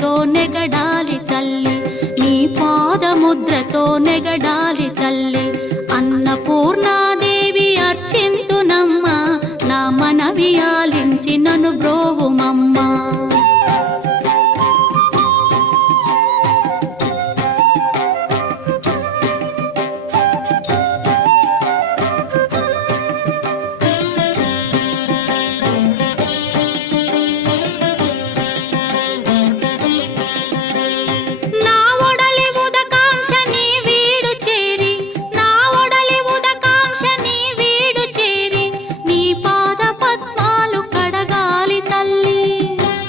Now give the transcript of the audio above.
పాదముద్రతో నెగడాలి తల్లి, నీ పాదముద్రతో నెగడాలి తల్లి. అన్నపూర్ణాదేవి అర్చింతునమ్మ, నా మనవి ఆలించి నన్ను బ్రోవుమమ్మ.